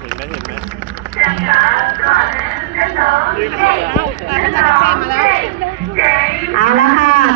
เห็นไหมเห็นไหมเอ้าตาพรเจันทรจ้งมาแล้วเอาละค่ะ